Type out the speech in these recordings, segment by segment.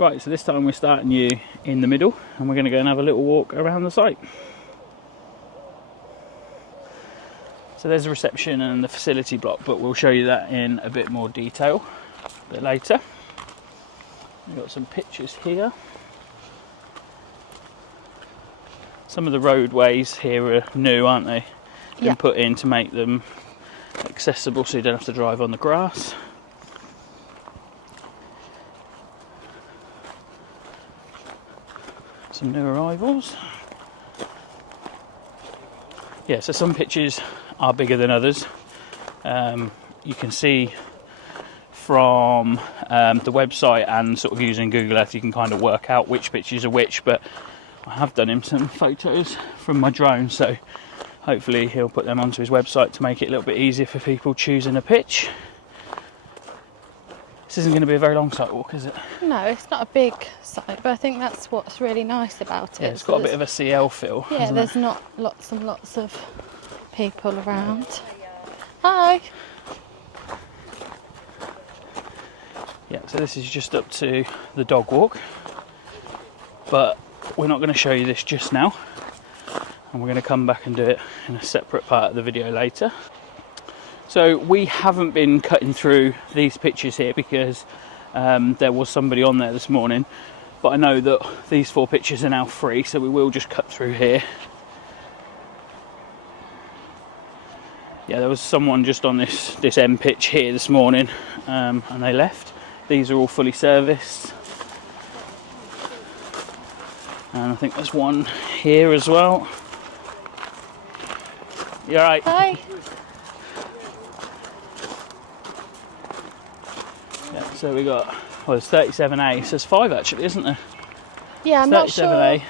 Right, so this time we're starting you in the middle and we're going to go and have a little walk around the site. So there's the reception and the facility block, but we'll show you that in a bit more detail a bit later. We've got some pictures here. Some of the roadways here are new, aren't they? Been put in to make them accessible so you don't have to drive on the grass. Some new arrivals. Yeah, so some pitches are bigger than others. You can see from the website and sort of using Google Earth, you can kind of work out which pitches are which, but I have done him some photos from my drone, so hopefully he'll put them onto his website to make it a little bit easier for people choosing a pitch. This isn't going to be a very long site walk, is it? No, it's not a big site, but I think that's what's really nice about it. Yeah, it's got a bit of a CL feel. Yeah, there's not lots and lots of people around. Hi! Yeah, so this is just up to the dog walk, but we're not going to show you this just now, and we're going to come back and do it in a separate part of the video later. So we haven't been cutting through these pictures here because there was somebody on there this morning, but I know that these 4 pictures are now free, so we will just cut through here. Yeah, there was someone just on this end pitch here this morning, and they left. These are all fully serviced, and I think there's one here as well. You all right? Hi! Yeah, so we got, well, there's 37A, so there's 5 actually, isn't there? Yeah, I'm not sure. 37A,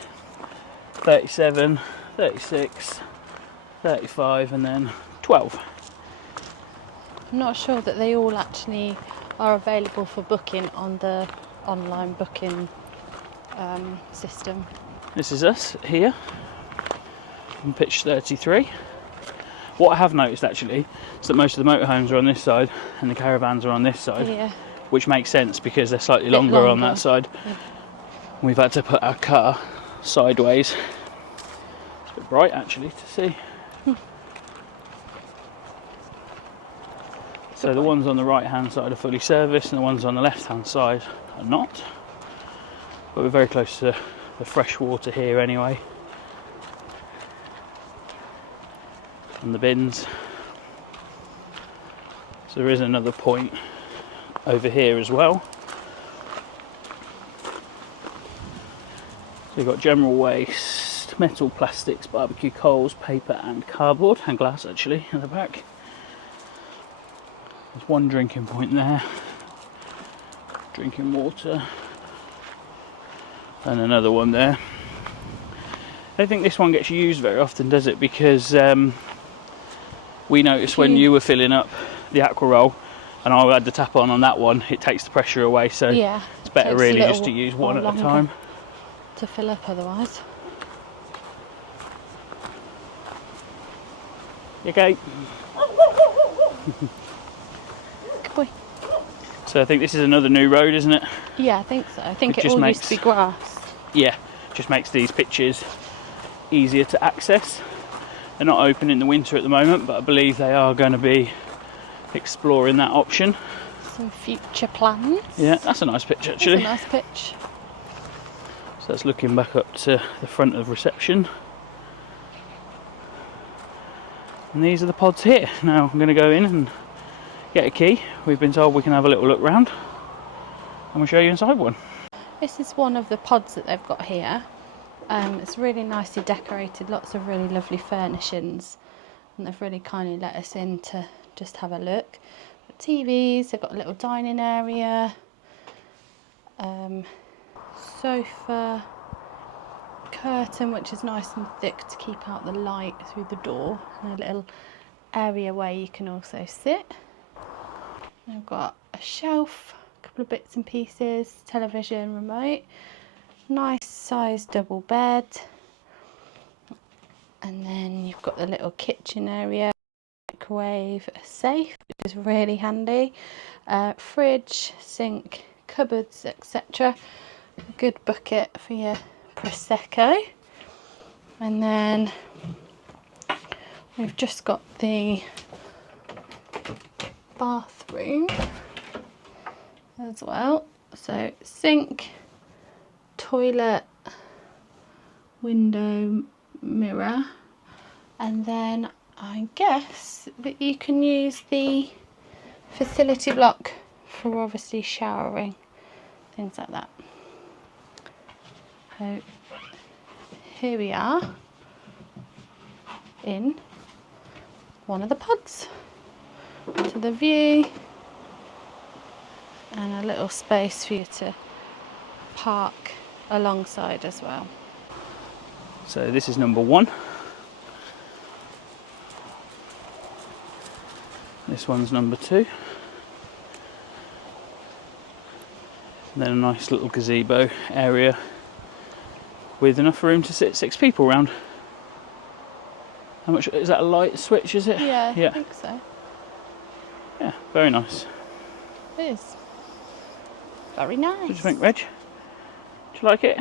37, 36, 35, and then 12. I'm not sure that they all actually are available for booking on the online booking system. This is us here on pitch 33. What I have noticed actually is that most of the motorhomes are on this side and the caravans are on this side, which makes sense because they're slightly longer on that side. Yeah. We've had to put our car sideways. It's a bit bright actually to see. So the ones on the right hand side are fully serviced and the ones on the left hand side are not. But we're very close to the fresh water here anyway. And the bins. So there is another point over here as well. So you've got general waste, metal, plastics, barbecue coals, paper and cardboard, and glass actually at the back. There's one drinking point there, drinking water, and another one there. I don't think this one gets used very often, does it? Because we noticed when you were filling up the aqua roll and I had the tap on that one, it takes the pressure away, so it's better really just to use one at a time. To fill up otherwise. You okay? Good boy. So I think this is another new road, isn't it? Yeah, I think so. I think it all used to be grass. Yeah, just makes these pitches easier to access. They're not open in the winter at the moment, but I believe they are going to be exploring that option. Some future plans. Yeah, that's a nice pitch actually. That's a nice pitch. So that's looking back up to the front of reception. And these are the pods here. Now I'm going to go in and get a key. We've been told we can have a little look round and we'll show you inside one. This is one of the pods that they've got here. It's really nicely decorated, lots of really lovely furnishings, and they've really kindly let us in to just have a look. Got TVs, they've got a little dining area, sofa, curtain which is nice and thick to keep out the light through the door, and a little area where you can also sit. I've got a shelf, a couple of bits and pieces, television, remote, nice sized double bed, and then you've got the little kitchen area, microwave, a safe which is really handy, fridge, sink, cupboards, etc. a good bucket for your Prosecco. And then we've just got the bathroom as well. So sink, toilet, window, mirror, and then I guess that you can use the facility block for obviously showering, things like that. So here we are in one of the pods. To the view, and a little space for you to park alongside as well. So this is number 1. This one's number 2. And then a nice little gazebo area with enough room to sit 6 people round. How much is that? A light switch, is it? Yeah, I think so. Yeah, very nice. It is. Very nice. What do you think, Reg? Do you like it?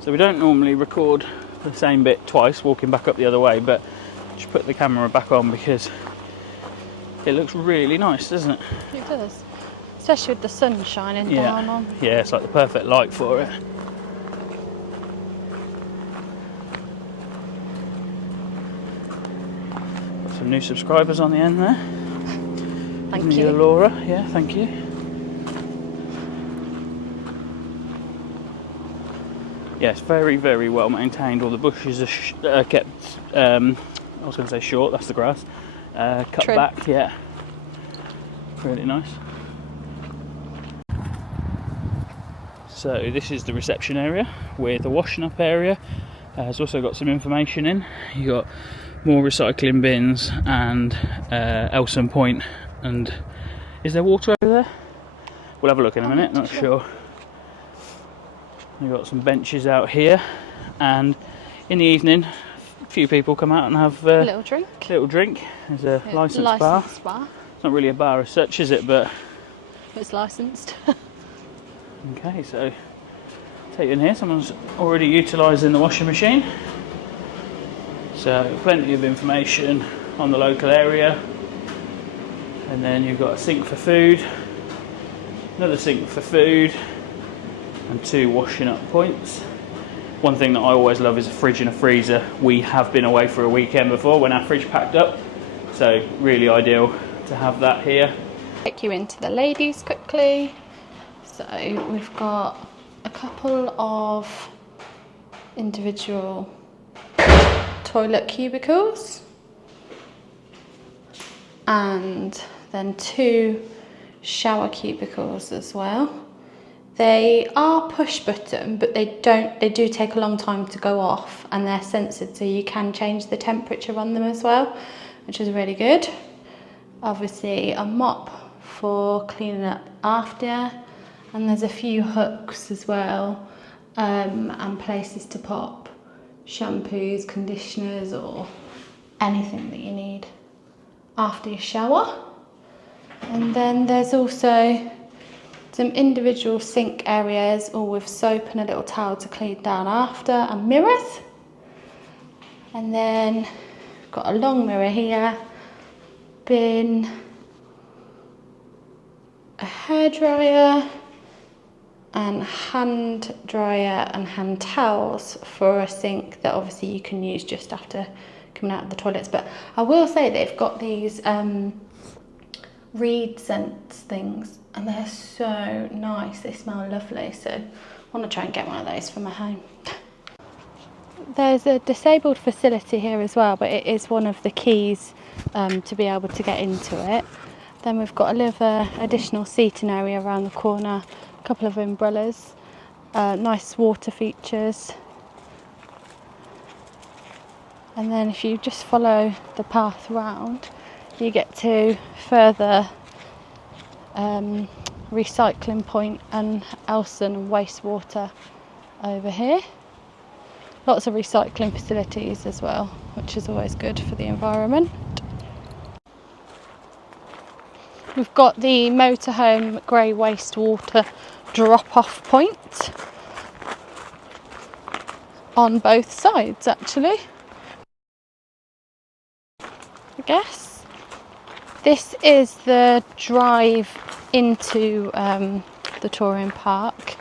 So we don't normally record the same bit twice, walking back up the other way, but just put the camera back on because it looks really nice, doesn't it? It does. Especially with the sun shining down on. Yeah, it's like the perfect light for it. Got some new subscribers on the end there. Thank you. Laura, yeah, thank you. Yeah, it's very, very well maintained. All the bushes are kept, I was going to say short, that's the grass, cut Trim. back, yeah. Really nice. So this is the reception area with a washing up area. It's also got some information in. You got more recycling bins and Elson Point. And is there water over there? We'll have a look in a minute, not sure. We've got some benches out here, and in the evening a few people come out and have a little drink. There's a licensed bar. It's not really a bar as such, is it? But it's licensed. Okay, so take you in here. Someone's already utilising the washing machine. So plenty of information on the local area. And then you've got a sink for food, another sink for food, and 2 washing up points. One thing that I always love is a fridge and a freezer. We have been away for a weekend before when our fridge packed up, so really ideal to have that here. Take you into the ladies quickly. So we've got a couple of individual toilet cubicles and then 2 shower cubicles as well. They are push button, but they do take a long time to go off, and they're censored, so you can change the temperature on them as well, which is really good. Obviously a mop for cleaning up after, and there's a few hooks as well, and places to pop shampoos, conditioners, or anything that you need after your shower. And then there's also some individual sink areas, all with soap and a little towel to clean down after, and mirrors. And then got a long mirror here, bin, a hairdryer, and hand dryer and hand towels for a sink that obviously you can use just after coming out of the toilets. But I will say they've got these reed scents things, and they're so nice. They smell lovely, so I want to try and get one of those for my home. There's a disabled facility here as well, but it is one of the keys to be able to get into it. Then we've got a little additional seating area around the corner, a couple of umbrellas, nice water features. And then if you just follow the path round, you get to further recycling point and Elson and wastewater over here. Lots of recycling facilities as well, which is always good for the environment. We've got the motorhome grey wastewater drop-off point on both sides, actually. I guess this is the drive into the touring park.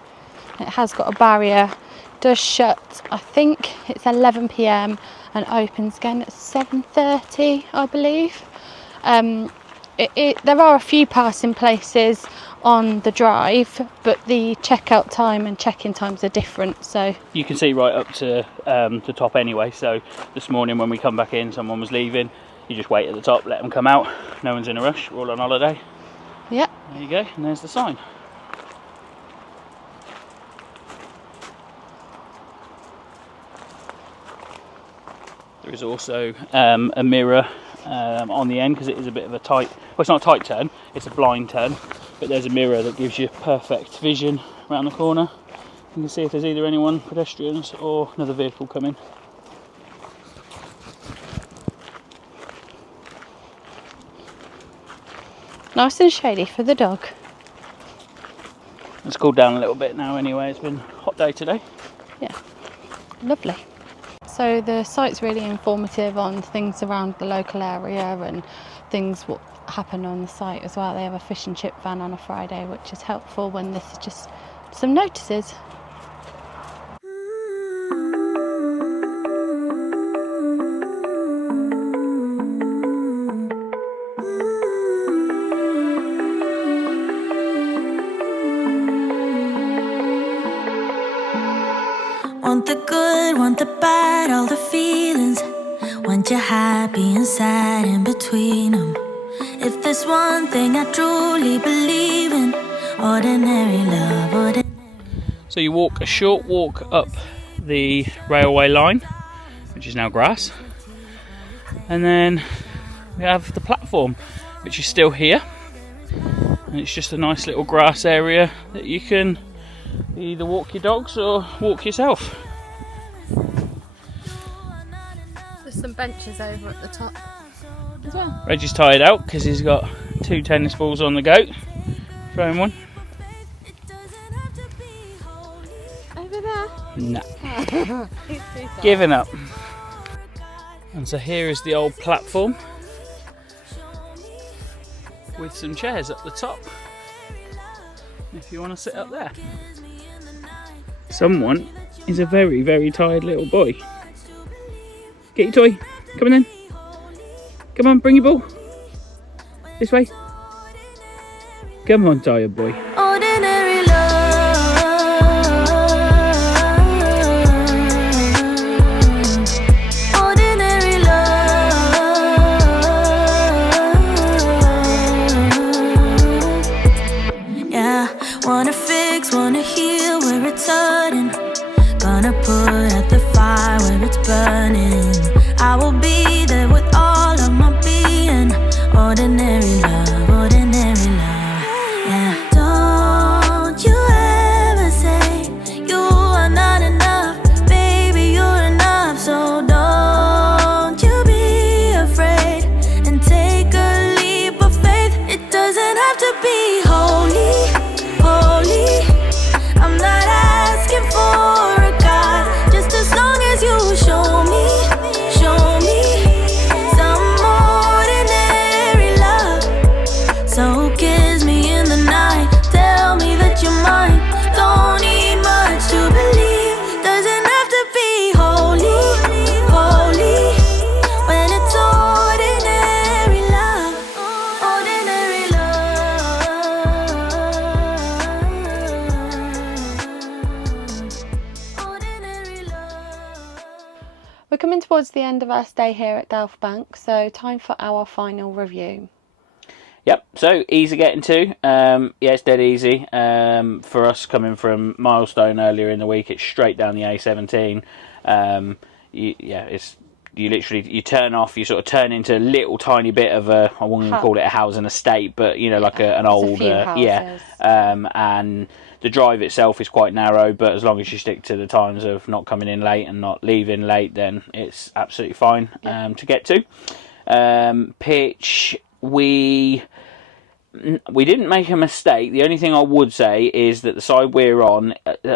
It has got a barrier, does shut, I think it's 11 p.m. and opens again at 7:30, I believe. There are a few passing places on the drive, but the checkout time and check-in times are different, so you can see right up to the top anyway. So this morning when we come back in, someone was leaving, you just wait at the top, let them come out, no one's in a rush, we're all on holiday. yeah, There you go, and there's the sign. There is also a mirror on the end, because it is a bit of a tight, well, it's not a tight turn, it's a blind turn, but there's a mirror that gives you perfect vision around the corner. You can see if there's either anyone, pedestrians, or another vehicle coming. nice and shady for the dog. It's cooled down a little bit now anyway, it's been a hot day today. Yeah, lovely. So the site's really informative on things around the local area and things what happen on the site as well. They have a fish and chip van on a Friday, which is helpful when this is just some notices. Want the good, want the bad, all the feelings. Want you happy and sad in between them. If there's one thing I truly believe in, ordinary love, So you walk a short walk up the railway line, which is now grass, and then we have the platform, which is still here, and it's just a nice little grass area that you can either walk your dogs or walk yourself. There's some benches over at the top as well. Reggie's tired out because he's got 2 tennis balls on the go. Throw him one. Over there? Nah. Giving up. And so here is the old platform with some chairs at the top if you want to sit up there. Someone is a very, very tired little boy. Get your toy. Come on then. Come on, bring your ball. This way. Come on, tired boy. ordinary love, ordinary love. Yeah, wanna fix, wanna heal where it's hurting. Gonna put out the fire where it's burning. I will be there with all of my being. Ordinary love, ordinary love. Yeah. Don't you ever say you are not enough, baby, you're enough. So don't you be afraid and take a leap of faith. It doesn't have to be holy, holy. I'm not asking for a God, just as long as you show me some ordinary love. So kiss me in the night, tell me that you're mine. Don't need much to believe, doesn't have to be holy, holy. When it's ordinary love, ordinary love, ordinary love. We're coming towards the end of our stay here at Delph Bank, so time for our final review. Yep, so easy getting to. Yeah, it's dead easy. For us coming from Milestone earlier in the week, it's straight down the A17. You literally, you turn off, you sort of turn into a little tiny bit of a, I wouldn't even call it a housing estate, but you know, like an old, and the drive itself is quite narrow, but as long as you stick to the times of not coming in late and not leaving late, then it's absolutely fine to get to. Pitch, we we didn't make a mistake. The only thing I would say is that the side we're on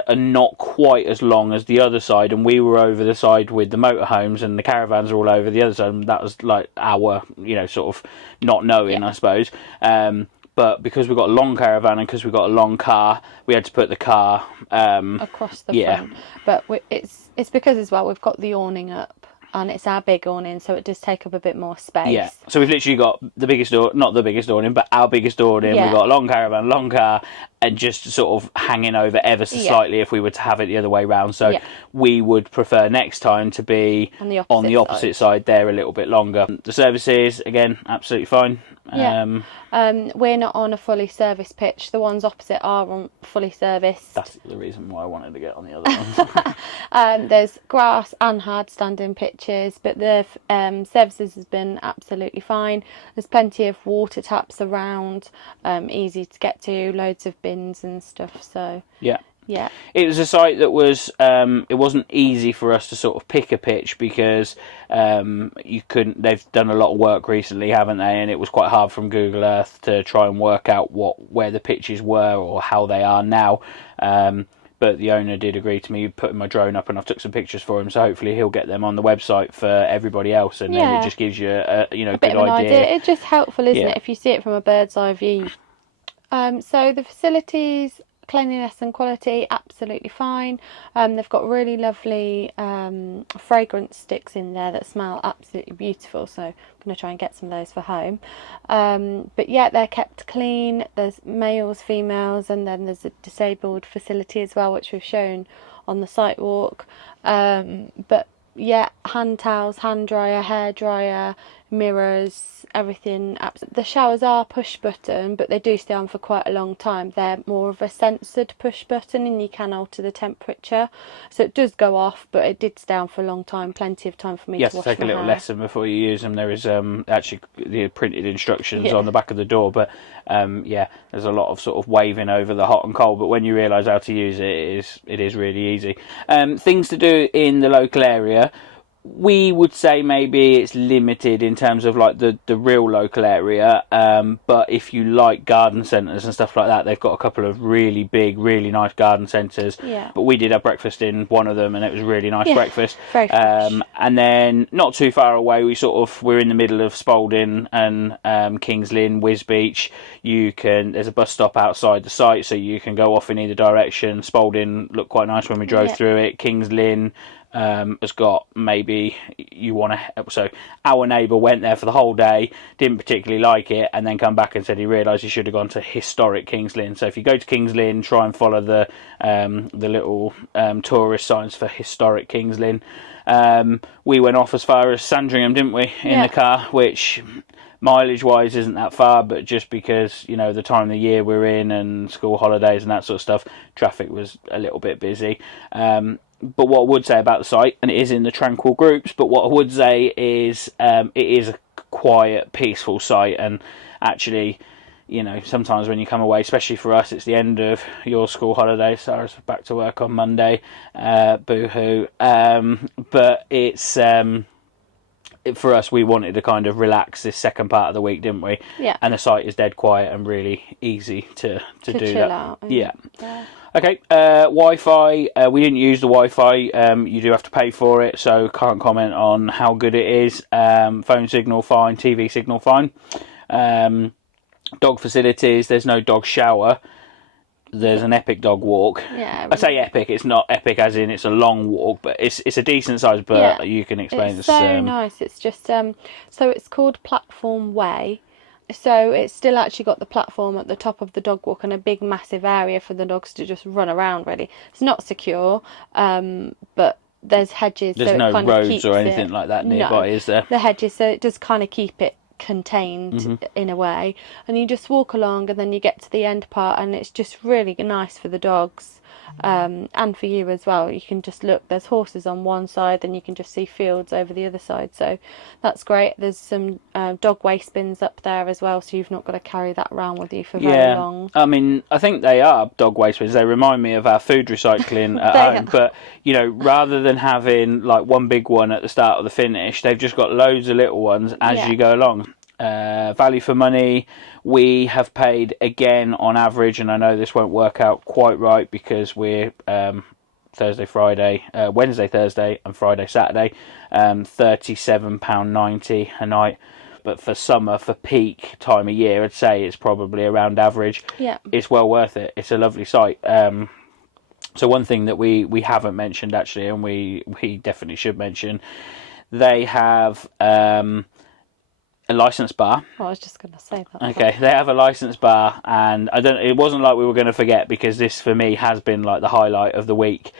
are not quite as long as the other side, and we were over the side with the motorhomes, and the caravans are all over the other side, and that was like our, sort of not knowing, I suppose. But because we've got a long caravan and because we've got a long car, we had to put the car across the front. But it's because as well we've got the awning up. And it's our big awning, so it does take up a bit more space. Yeah, so we've literally got the biggest not the biggest awning, but our biggest awning. Yeah. We've got a long caravan, long car, and just sort of hanging over ever so slightly if we were to have it the other way round. So we would prefer next time to be on the opposite side there a little bit longer. The services, again, absolutely fine. We're not on a fully serviced pitch. The ones opposite are on fully serviced. That's the reason why I wanted to get on the other ones. There's grass and hard standing pitches, but the services has been absolutely fine. There's plenty of water taps around, easy to get to, loads of bins and stuff. So yeah, it was a site that was it wasn't easy for us to sort of pick a pitch because you couldn't. They've done a lot of work recently, haven't they? And it was quite hard from Google Earth to try and work out where the pitches were or how they are now. But the owner did agree to me putting my drone up, and I've took some pictures for him. So hopefully he'll get them on the website for everybody else, and then it just gives you a bit good of an idea. It's just helpful, isn't Yeah. it, if you see it from a bird's eye view. So the facilities, cleanliness and quality, absolutely fine. They've got really lovely fragrance sticks in there that smell absolutely beautiful, so I'm going to try and get some of those for home. But yeah, they're kept clean. There's males, females, and then there's a disabled facility as well, which we've shown on the site walk. But yeah, hand towels, hand dryer, hair dryer, mirrors, everything. The showers are push button, but they do stay on for quite a long time. They're more of a censored push button, and you can alter the temperature, so it does go off, but it did stay on for a long time. Plenty of time for me to wash my hair. You have to take a little lesson before you use them. There is actually the printed instructions on the back of the door, but there's a lot of sort of waving over the hot and cold, but when you realise how to use it, it is really easy. Things to do in the local area. We would say maybe it's limited in terms of like the real local area, but if you like garden centres and stuff like that, they've got a couple of really big, really nice garden centres. But we did have breakfast in one of them, and it was a really nice breakfast. Very fresh. And then not too far away, we're in the middle of Spalding and Kings Lynn, Wisbeach. There's a bus stop outside the site, so you can go off in either direction. Spalding looked quite nice when we drove through it. Kings Lynn has got so our neighbour went there for the whole day, didn't particularly like it, and then come back and said he realised he should have gone to historic Kings Lynn. So if you go to Kings Lynn, try and follow the little tourist signs for historic Kings Lynn. We went off as far as Sandringham, didn't we, in the car, which mileage wise isn't that far, but just because the time of the year we're in and school holidays and that sort of stuff, traffic was a little bit busy. But what I would say about the site, and it is in the tranquil groups, but what I would say is it is a quiet, peaceful site, and actually, sometimes when you come away, especially for us, it's the end of your school holiday. Sara's back to work on Monday, boo-hoo. But it's for us, we wanted to kind of relax this second part of the week, didn't we? Yeah. And the site is dead quiet and really easy to do chill that. Out. Yeah. Okay, Wi-Fi, we didn't use the Wi-Fi, you do have to pay for it, so can't comment on how good it is. Phone signal fine, TV signal fine. Dog facilities, there's no dog shower, there's an epic dog walk. Yeah, I say epic, it's not epic as in it's a long walk, but it's a decent size, but you can explain it's so nice. It's just, so it's called Platform Way. So it's still actually got the platform at the top of the dog walk and a big massive area for the dogs to just run around, really. It's not secure, but there's hedges. There's so no it kind roads of keeps or anything like that nearby, is there? The hedges, so it does kind of keep it contained in a way. And you just walk along and then you get to the end part, and it's just really nice for the dogs. And for you as well. You can just look, there's horses on one side, then you can just see fields over the other side, so that's great. There's some dog waste bins up there as well, so you've not got to carry that around with you for very long. I mean, I think they are dog waste bins. They remind me of our food recycling at home, but rather than having like one big one at the start or the finish, they've just got loads of little ones as you go along. Value for money. We have paid, again, on average, and I know this won't work out quite right because we're Thursday, Friday, Wednesday, Thursday, and Friday, Saturday, £37.90 a night. But for summer, for peak time of year, I'd say it's probably around average. Yeah. It's well worth it. It's a lovely site. So one thing that we haven't mentioned, actually, and we definitely should mention, they have a licensed bar. I was just going to say that. Okay, they have a licensed bar, and it wasn't like we were going to forget, because this for me has been like the highlight of the week.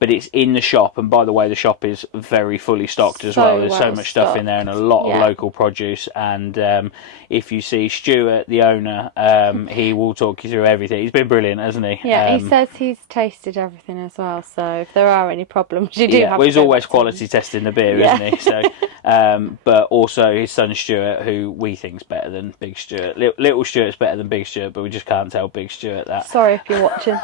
But it's in the shop, and by the way, the shop is very fully stocked as well. There's so much stuff in there, and a lot of local produce. And if you see Stuart, the owner, he will talk you through everything. He's been brilliant, hasn't he? Yeah, he says he's tasted everything as well. So if there are any problems, you do have. Well, he's always quality testing the beer, isn't he? So, but also his son Stuart, who we think's better than Big Stuart. Little Stuart's better than Big Stuart, but we just can't tell Big Stuart that. Sorry if you're watching.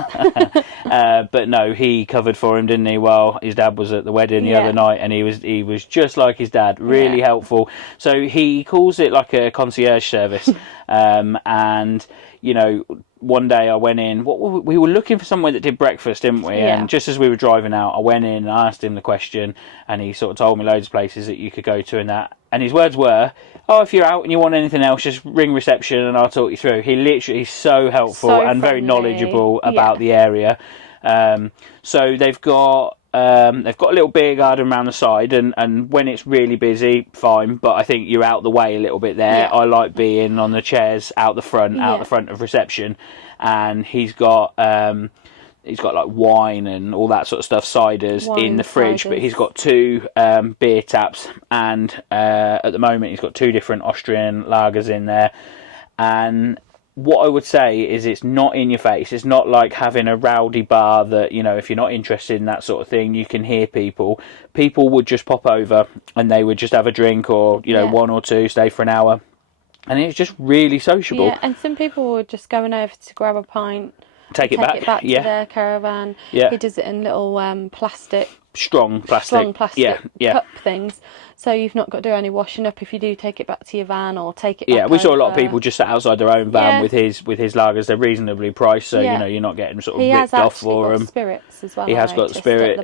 But no, he covered for him, didn't he? Well, his dad was at the wedding the other night, and he was just like his dad, really helpful. So he calls it like a concierge service. And you know, one day I went in. We were looking for somewhere that did breakfast, didn't we? Yeah. And just as we were driving out, I went in and I asked him the question, and he sort of told me loads of places that you could go to and that. And his words were, "Oh, if you're out and you want anything else, just ring reception and I'll talk you through." He's so helpful and very knowledgeable about the area. So they've got a little beer garden around the side, and when it's really busy, fine, but I think you're out the way a little bit there. I like being on the chairs out the front of reception, and he's got like wine and all that sort of stuff, ciders in the fridge, but he's got 2 beer taps, and at the moment he's got 2 different Austrian lagers in there. And what I would say is, it's not in your face. It's not like having a rowdy bar that, you know, if you're not interested in that sort of thing, you can hear people. People would just pop over and they would just have a drink, or, you know, 1 or 2, stay for an hour. And it's just really sociable. Yeah, and some people were just going over to grab a pint, take it back to their caravan. He does it in little strong plastic cup things, so you've not got to do any washing up if you do take it back to your van or take it back we saw a lot of people just sat outside their own van with his lagers. They're reasonably priced, so you know, you're not getting sort of ripped off for them. Spirits as well. He has got spirits,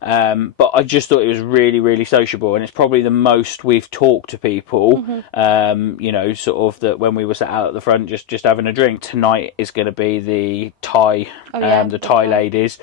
but I just thought it was really, really sociable, and it's probably the most we've talked to people, you know, sort of that when we were sat out at the front just having a drink. Tonight is going to be the Thai, the Thai ladies,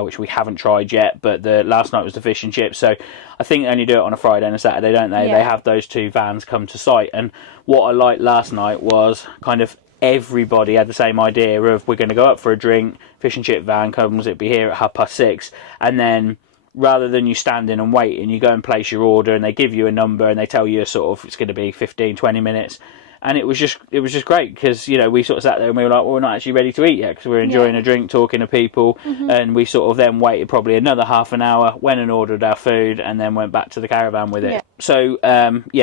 which we haven't tried yet, but last night was the fish and chips. So I think they only do it on a Friday and a Saturday, don't they? They have those 2 vans come to site, and what I liked last night was kind of everybody had the same idea of, we're going to go up for a drink, fish and chip van comes, it'll be here at 6:30, and then rather than you standing and waiting, you go and place your order, and they give you a number and they tell you sort of it's going to be 15-20 minutes. And it was just great, because, you know, we sort of sat there and we were like, well, we're not actually ready to eat yet, because we're enjoying a drink, talking to people. And we sort of then waited probably another half an hour, went and ordered our food, and then went back to the caravan with it. So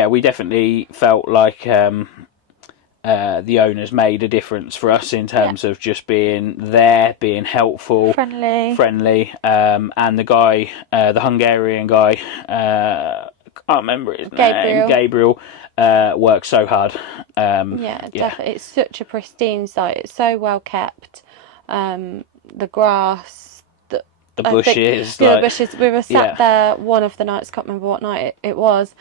we definitely felt like the owners made a difference for us in terms of just being there, being helpful, friendly. And the guy, the Hungarian guy, I can't remember his name, Gabriel, works so hard. Definitely. It's such a pristine site. It's so well kept. The grass, the bushes. The bushes. We were sat there one of the nights, can't remember what night it was,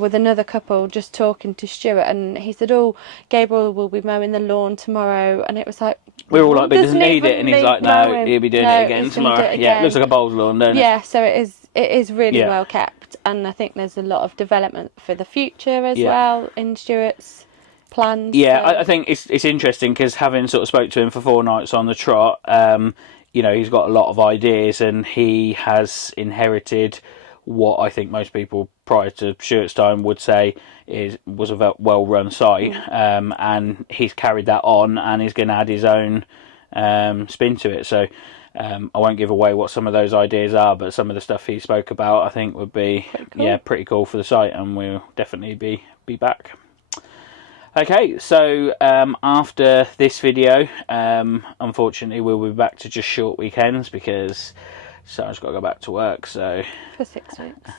with another couple just talking to Stuart, and he said, "Oh, Gabriel will be mowing the lawn tomorrow," and it was like, we were all like, "But doesn't need it," and he's like, "No, he'll be doing it again tomorrow." Yeah, it looks like a bowls lawn, doesn't it? So it is really well kept, and I think there's a lot of development for the future as well in Stuart's plans. I think it's interesting, because having sort of spoke to him for 4 nights on the trot, you know, he's got a lot of ideas, and he has inherited what I think most people prior to Stuart's time would say was a well-run site, and he's carried that on, and he's going to add his own spin to it. So I won't give away what some of those ideas are, but some of the stuff he spoke about I think would be pretty cool for the site, and we'll definitely be back. Okay, so after this video, unfortunately we'll be back to just short weekends, because Sarah's got to go back to work, so For 6 weeks.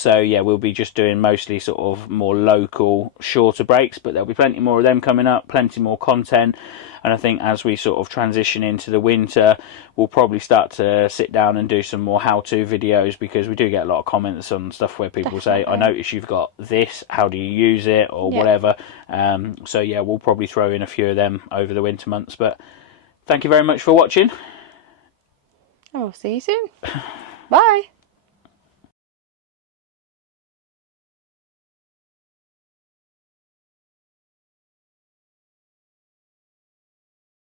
so yeah, we'll be just doing mostly sort of more local, shorter breaks, but there'll be plenty more of them coming up, plenty more content. And I think as we sort of transition into the winter, we'll probably start to sit down and do some more how-to videos, because we do get a lot of comments on stuff where people say, I notice you've got this, how do you use it, or whatever. So yeah, we'll probably throw in a few of them over the winter months. But thank you very much for watching. And we'll see you soon. Bye.